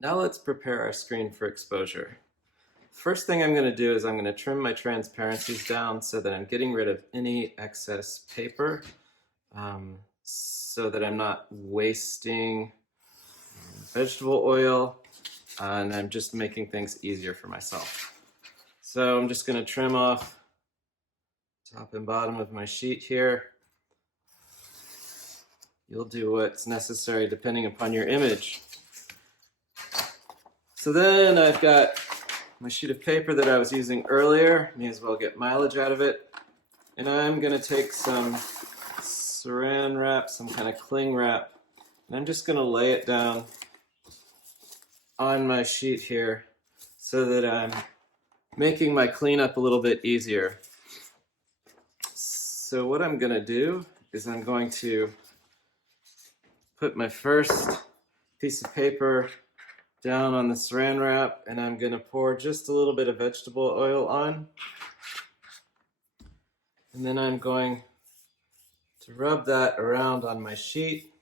Now let's prepare our screen for exposure. First thing I'm going to do is I'm going to trim my transparencies down so that I'm getting rid of any excess paper, so that I'm not wasting vegetable oil, and I'm just making things easier for myself. So I'm just going to trim off top and bottom of my sheet here. You'll do what's necessary depending upon your image. So then I've got my sheet of paper that I was using earlier. May as well get mileage out of it. And I'm going to take some saran wrap, some kind of cling wrap, and I'm just going to lay it down on my sheet here so that I'm making my cleanup a little bit easier. So what I'm going to do is I'm going to put my first piece of paper down on the saran wrap, and I'm going to pour just a little bit of vegetable oil on. And then I'm going to rub that around on my sheet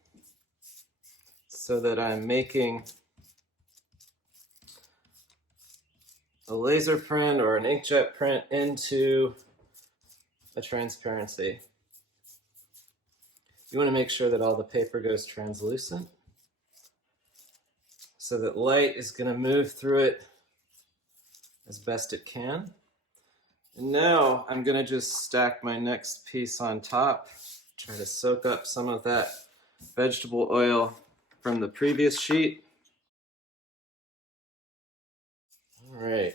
so that I'm making a laser print or an inkjet print into a transparency. You want to make sure that all the paper goes translucent so that light is going to move through it as best it can. And now I'm going to just stack my next piece on top, try to soak up some of that vegetable oil from the previous sheet. All right,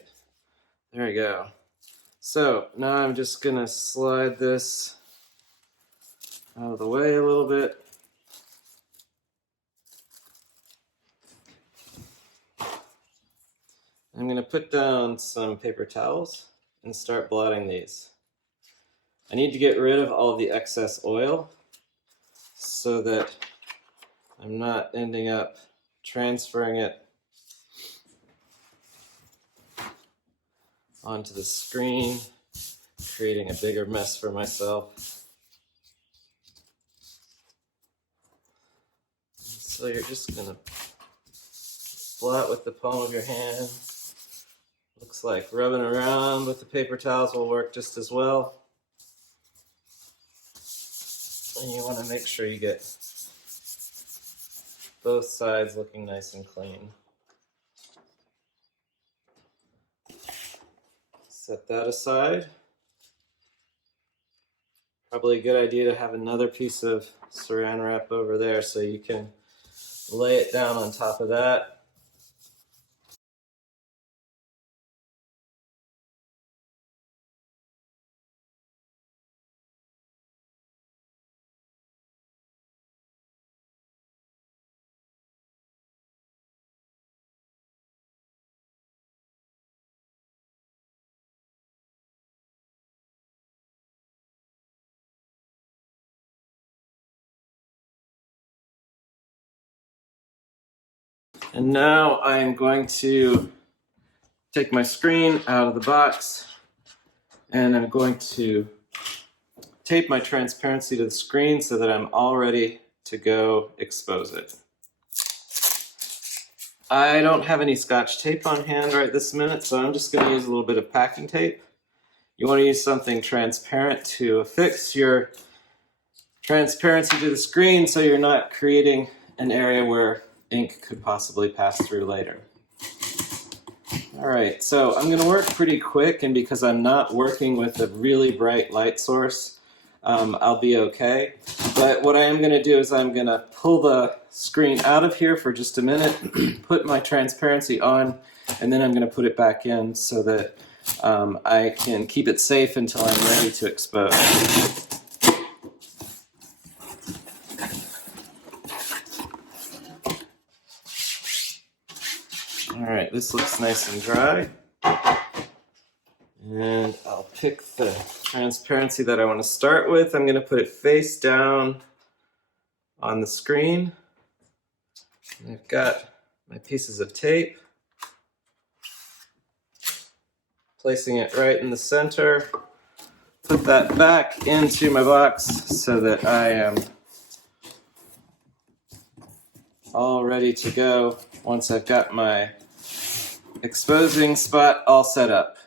there we go. So now I'm just going to slide this out of the way a little bit. I'm going to put down some paper towels and start blotting these. I need to get rid of all of the excess oil so that I'm not ending up transferring it onto the screen, creating a bigger mess for myself. So you're just going to blot with the palm of your hand. Looks like rubbing around with the paper towels will work just as well. And you want to make sure you get both sides looking nice and clean. Set that aside. Probably a good idea to have another piece of saran wrap over there so you can lay it down on top of that. And now I'm going to take my screen out of the box and I'm going to tape my transparency to the screen so that I'm all ready to go expose it. I don't have any Scotch tape on hand right this minute, so I'm just going to use a little bit of packing tape. You want to use something transparent to affix your transparency to the screen so you're not creating an area where ink could possibly pass through later. All right, so I'm going to work pretty quick, and because I'm not working with a really bright light source, I'll be okay. But what I am going to do is I'm going to pull the screen out of here for just a minute, put my transparency on, and then I'm going to put it back in so that I can keep it safe until I'm ready to expose. All right, this looks nice and dry. And I'll pick the transparency that I want to start with. I'm going to put it face down on the screen. And I've got my pieces of tape. Placing it right in the center. Put that back into my box so that I am all ready to go once I've got my exposing spot all set up.